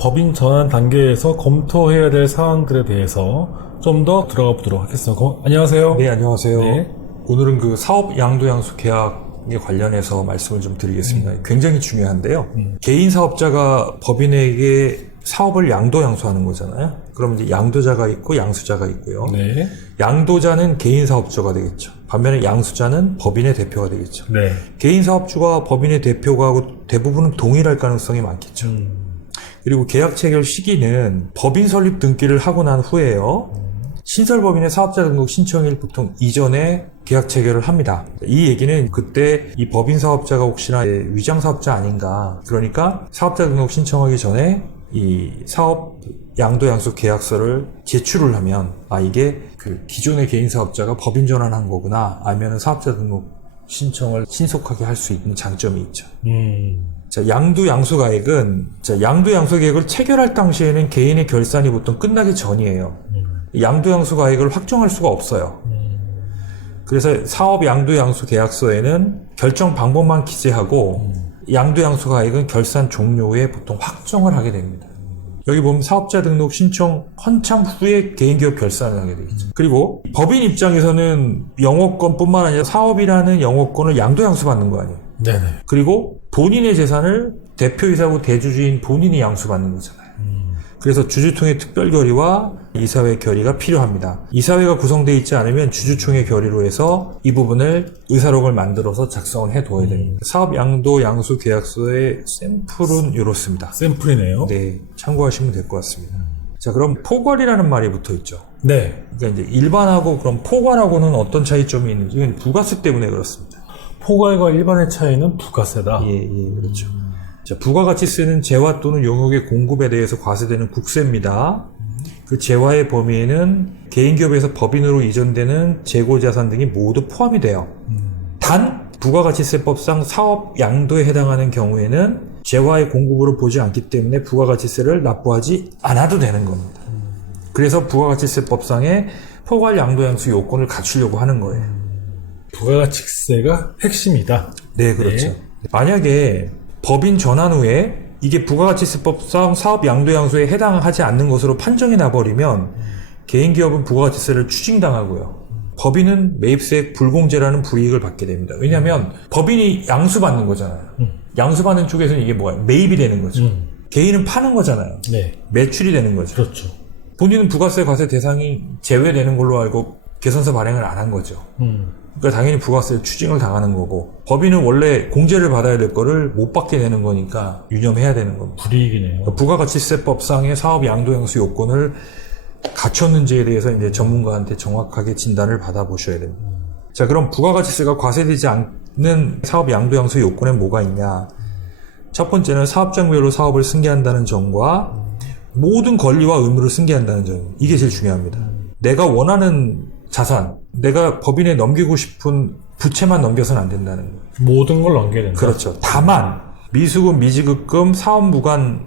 법인 전환 단계에서 검토해야 될 사항들에 대해서 좀 더 들어가 보도록 하겠습니다. 안녕하세요. 네, 안녕하세요. 네. 오늘은 그 사업 양도양수 계약에 관련해서 말씀을 좀 드리겠습니다. 굉장히 중요한데요. 개인 사업자가 법인에게 사업을 양도양수하는 거잖아요. 그럼 이제 양도자가 있고 양수자가 있고요. 네. 양도자는 개인 사업주가 되겠죠. 반면에 양수자는 법인의 대표가 되겠죠. 네. 개인 사업주가 법인의 대표가 대부분은 동일할 가능성이 많겠죠. 그리고 계약 체결 시기는 법인 설립 등기를 하고 난 후에요. 신설법인의 사업자 등록 신청일 보통 이전에 계약 체결을 합니다. 이 얘기는 그때 이 법인 사업자가 혹시나 위장 사업자 아닌가, 그러니까 사업자 등록 신청하기 전에 이 사업 양도양수 계약서를 제출을 하면 이게 그 기존의 개인 사업자가 법인 전환한 거구나, 아니면 사업자 등록 신청을 신속하게 할 수 있는 장점이 있죠. 자, 양도양수가액은, 양도양수계획을 체결할 당시에는 개인의 결산이 보통 끝나기 전이에요. 양도양수가액을 확정할 수가 없어요. 그래서 사업 양도양수 계약서에는 결정 방법만 기재하고 양도양수가액은 결산 종료 후에 보통 확정을 하게 됩니다. 여기 보면 사업자 등록 신청 한참 후에 개인기업 결산을 하게 되겠죠. 그리고 법인 입장에서는 영업권뿐만 아니라 사업이라는 영업권을 양도양수 받는 거 아니에요. 네네. 그리고 본인의 재산을 대표이사고 대주주인 본인이 양수받는 거잖아요. 그래서 주주총회 특별결의와 이사회 결의가 필요합니다. 이사회가 구성되어 있지 않으면 주주총회 결의로 해서 이 부분을 의사록을 만들어서 작성을 해둬야 됩니다. 사업 양도 양수 계약서의 샘플은 이렇습니다. 샘플이네요. 네, 참고하시면 될 것 같습니다. 자, 그럼 포괄이라는 말이 붙어 있죠. 네. 그러니까 이제 일반하고 그럼 포괄하고는 어떤 차이점이 있는지, 이건 부가세 때문에 그렇습니다. 포괄과 일반의 차이는 부가세다. 예, 그렇죠. 자, 부가가치세는 재화 또는 용역의 공급에 대해서 과세되는 국세입니다. 그 재화의 범위에는 개인기업에서 법인으로 이전되는 재고자산 등이 모두 포함이 돼요. 단 부가가치세법상 사업 양도에 해당하는 경우에는 재화의 공급으로 보지 않기 때문에 부가가치세를 납부하지 않아도 되는 겁니다. 그래서 부가가치세법상의 포괄 양도양수 요건을 갖추려고 하는 거예요. 부가가치세가 핵심이다. 네, 그렇죠. 네. 만약에 법인 전환 후에 이게 부가가치세법상 사업 양도양수에 해당하지 않는 것으로 판정이 나버리면 개인기업은 부가가치세를 추징당하고요. 법인은 매입세액 불공제라는 불이익을 받게 됩니다. 왜냐하면 법인이 양수받는 거잖아요. 양수받는 쪽에서는 이게 뭐예요? 매입이 되는 거죠. 개인은 파는 거잖아요. 네. 매출이 되는 거죠. 그렇죠. 본인은 부가세 과세 대상이 제외되는 걸로 알고 계산서 발행을 안 한 거죠. 그러니까 당연히 부가세 추징을 당하는 거고, 법인은 원래 공제를 받아야 될 거를 못 받게 되는 거니까 유념해야 되는 겁니다. 불이익이네요. 그러니까 부가가치세법상의 사업 양도양수 요건을 갖췄는지에 대해서 이제 전문가한테 정확하게 진단을 받아보셔야 됩니다. 자, 그럼 부가가치세가 과세되지 않는 사업 양도양수 요건엔 뭐가 있냐? 첫 번째는 사업장별로 사업을 승계한다는 점과 모든 권리와 의무를 승계한다는 점. 이게 제일 중요합니다. 내가 원하는 자산, 내가 법인에 넘기고 싶은 부채만 넘겨서는 안 된다는 거예요. 모든 걸 넘겨야 된다. 그렇죠. 다만 미수금, 미지급금, 사업 무관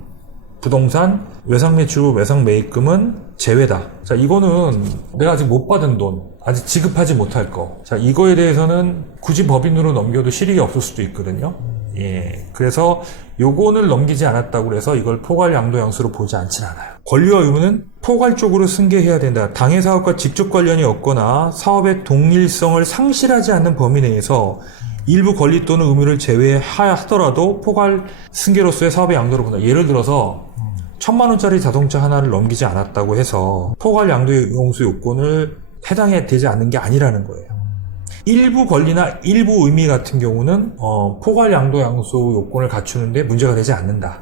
부동산, 외상매출부, 외상매입금은 제외다. 자, 이거는 내가 아직 못 받은 돈, 아직 지급하지 못할 거. 자, 이거에 대해서는 굳이 법인으로 넘겨도 실익이 없을 수도 있거든요. 예. 그래서 요건을 넘기지 않았다고 해서 이걸 포괄 양도양수로 보지 않진 않아요. 권리와 의무는 포괄적으로 승계해야 된다. 당해 사업과 직접 관련이 없거나 사업의 동일성을 상실하지 않는 범위 내에서 일부 권리 또는 의무를 제외하더라도 포괄 승계로서의 사업의 양도로 본다. 예를 들어서 1,000만 원짜리 자동차 하나를 넘기지 않았다고 해서 포괄 양도양수 요건을 해당이 되지 않는 게 아니라는 거예요. 일부 권리나 일부 의미 같은 경우는 포괄 양도양수 요건을 갖추는데 문제가 되지 않는다.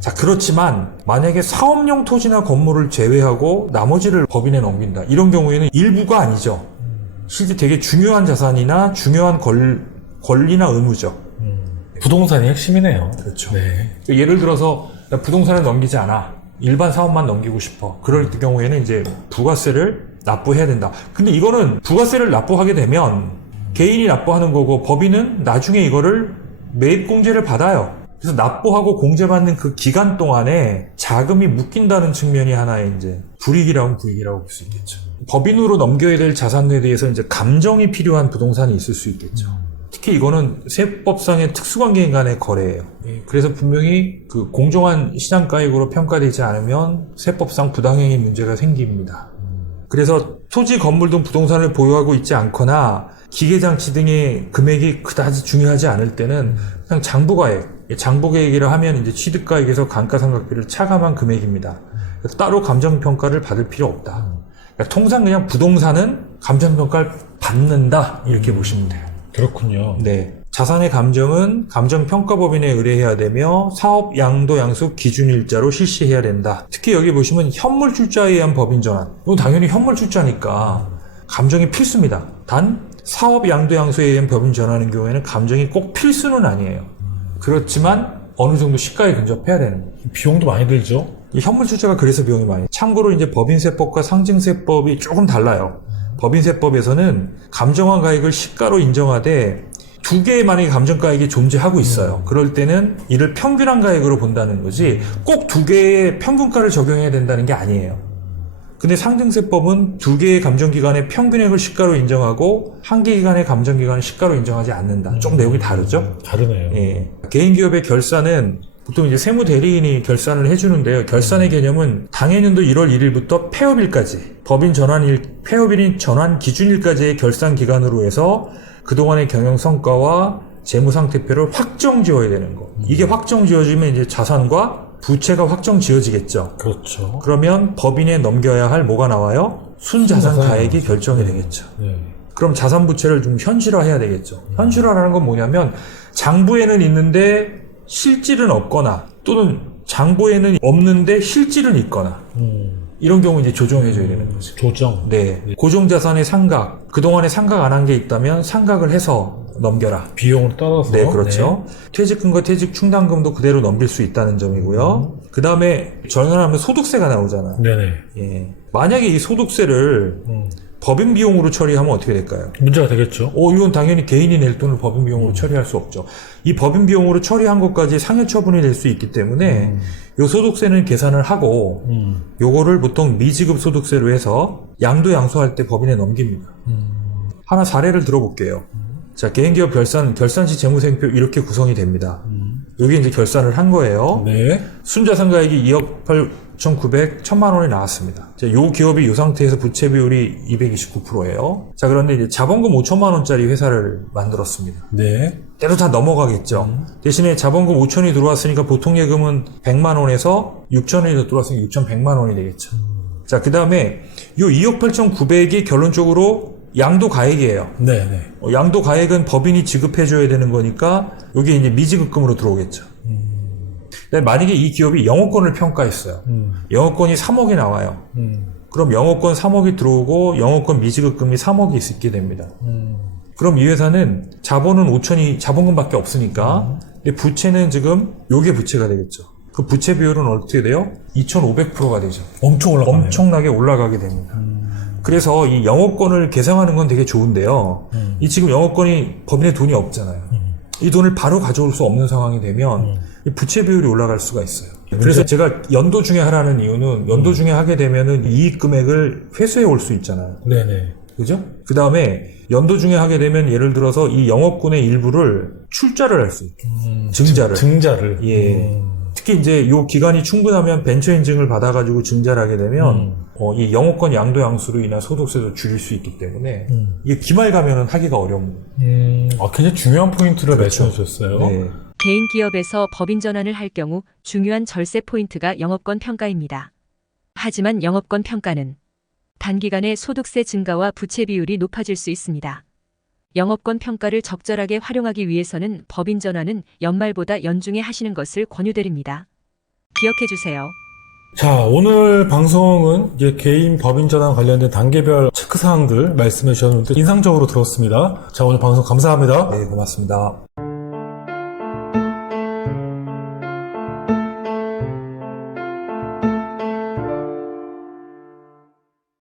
자, 그렇지만 만약에 사업용 토지나 건물을 제외하고 나머지를 법인에 넘긴다. 이런 경우에는 일부가 아니죠. 실제 되게 중요한 자산이나 중요한 권리나 의무죠. 부동산이 핵심이네요. 그렇죠. 네. 예를 들어서 나 부동산을 넘기지 않아. 일반 사업만 넘기고 싶어. 그럴 경우에는 이제 부가세를 납부해야 된다. 근데 이거는 부가세를 납부하게 되면 개인이 납부하는 거고 법인은 나중에 이거를 매입공제를 받아요. 그래서 납부하고 공제받는 그 기간 동안에 자금이 묶인다는 측면이 하나의 이제 불이익이라고 볼 수 있겠죠. 법인으로 넘겨야 될 자산에 대해서 이제 감정이 필요한 부동산이 있을 수 있겠죠. 특히 이거는 세법상의 특수관계인 간의 거래예요. 그래서 분명히 그 공정한 시장가액으로 평가되지 않으면 세법상 부당행위 문제가 생깁니다. 그래서 토지, 건물 등 부동산을 보유하고 있지 않거나 기계장치 등의 금액이 그다지 중요하지 않을 때는 그냥 장부가액이라 하면 이제 취득가액에서 감가상각비를 차감한 금액입니다. 그래서 따로 감정평가를 받을 필요 없다. 그러니까 통상 그냥 부동산은 감정평가를 받는다 이렇게 보시면 돼요. 그렇군요. 네. 자산의 감정은 감정평가법인에 의뢰해야 되며 사업 양도 양수 기준일자로 실시해야 된다. 특히 여기 보시면 현물출자에 의한 법인전환. 이건 당연히 현물출자니까 감정이 필수입니다. 단 사업 양도 양수에 의한 법인전환인 경우에는 감정이 꼭 필수는 아니에요. 그렇지만 어느 정도 시가에 근접해야 되는 거예요. 비용도 많이 들죠? 이 현물출자가 그래서 비용이 많이. 참고로 이제 법인세법과 상증세법이 조금 달라요. 법인세법에서는 감정한 가액을 시가로 인정하되 두 개의 만약에 감정가액이 존재하고 있어요. 그럴 때는 이를 평균한 가액으로 본다는 거지 꼭 두 개의 평균가를 적용해야 된다는 게 아니에요. 근데 상증세법은 두 개의 감정기간의 평균액을 시가로 인정하고 한 개 기간의 감정기간을 시가로 인정하지 않는다. 좀 내용이 다르죠? 다르네요. 예. 개인기업의 결산은 보통 이제 세무대리인이 결산을 해주는데요. 결산의 개념은 당해년도 1월 1일부터 폐업일까지, 폐업일인 전환 기준일까지의 결산 기간으로 해서 그동안의 경영 성과와 재무상태표를 확정 지어야 되는 거. 이게 확정 지어지면 이제 자산과 부채가 확정 지어지겠죠. 그렇죠. 그러면 법인에 넘겨야 할 뭐가 나와요? 순자산 가액이 결정이 되겠죠. 네. 그럼 자산 부채를 좀 현실화해야 되겠죠. 현실화라는 건 뭐냐면 장부에는 있는데 실질은 없거나 또는 장부에는 없는데 실질은 있거나 이런 경우 이제 조정해줘야 되는 거죠. 조정. 네. 고정자산의 상각, 그동안에 상각 안 한 게 있다면 상각을 해서 넘겨라. 비용을 따라서. 네, 그렇죠. 네. 퇴직금과 퇴직 충당금도 그대로 넘길 수 있다는 점이고요. 그 다음에 전환하면 소득세가 나오잖아요. 네네. 예. 만약에 이 소득세를 법인 비용으로 처리하면 어떻게 될까요? 문제가 되겠죠. 이건 당연히 개인이 낼 돈을 법인 비용으로 처리할 수 없죠. 이 법인 비용으로 처리한 것까지 상해 처분이 될 수 있기 때문에 요 소득세는 계산을 하고 요거를 보통 미지급 소득세로 해서 양도 양수할 때 법인에 넘깁니다. 하나 사례를 들어볼게요. 자, 개인기업 결산시 재무생표 이렇게 구성이 됩니다. 여기 이제 결산을 한 거예요. 네. 순자산가액이 2억 8,900, 1,000만 원이 나왔습니다. 자, 요 기업이 이 상태에서 부채 비율이 229%예요. 자, 그런데 이제 자본금 5천만 원짜리 회사를 만들었습니다. 네. 때로 다 넘어가겠죠. 대신에 자본금 5천이 들어왔으니까 보통 예금은 100만 원에서 6천원이 더 들어왔으니까 6,100만 원이 되겠죠. 자, 그 다음에 요 2억 8,900이 결론적으로 양도 가액이에요. 네네. 양도 가액은 법인이 지급해줘야 되는 거니까 여기 이제 미지급금으로 들어오겠죠. 만약에 이 기업이 영업권을 평가했어요. 영업권이 3억이 나와요. 그럼 영업권 3억이 들어오고 영업권 미지급금이 3억이 있게 됩니다. 그럼 이 회사는 자본은 5천이 자본금밖에 없으니까 근데 부채는 지금 요게 부채가 되겠죠. 그 부채 비율은 어떻게 돼요? 2,500%가 되죠. 엄청 올라가네요. 엄청나게 올라가게 됩니다. 그래서 이 영업권을 계상하는 건 되게 좋은데요. 이 지금 영업권이 법인의 돈이 없잖아요. 이 돈을 바로 가져올 수 없는 상황이 되면 이 부채 비율이 올라갈 수가 있어요. 그래서 제가 연도 중에 하라는 이유는 연도 중에 하게 되면은 이익 금액을 회수해 올 수 있잖아요. 네네. 그죠? 그 다음에 연도 중에 하게 되면 예를 들어서 이 영업권의 일부를 출자를 할 수 있게. 증자를. 증자를. 예. 특히 이제 요 기간이 충분하면 벤처 인증을 받아가지고 증자를 하게 되면 이 영업권 양도 양수로 인한 소득세도 줄일 수 있기 때문에 이게 기말 가면은 하기가 어려운 거예요. 굉장히 중요한 포인트를 말씀해주셨어요. 네. 개인 기업에서 법인 전환을 할 경우 중요한 절세 포인트가 영업권 평가입니다. 하지만 영업권 평가는 단기간에 소득세 증가와 부채 비율이 높아질 수 있습니다. 영업권 평가를 적절하게 활용하기 위해서는 법인 전환은 연말보다 연중에 하시는 것을 권유드립니다. 기억해 주세요. 자, 오늘 방송은 이제 개인 법인 전환 관련된 단계별 체크사항들 말씀해 주셨는데 인상적으로 들었습니다. 자, 오늘 방송 감사합니다. 네, 고맙습니다.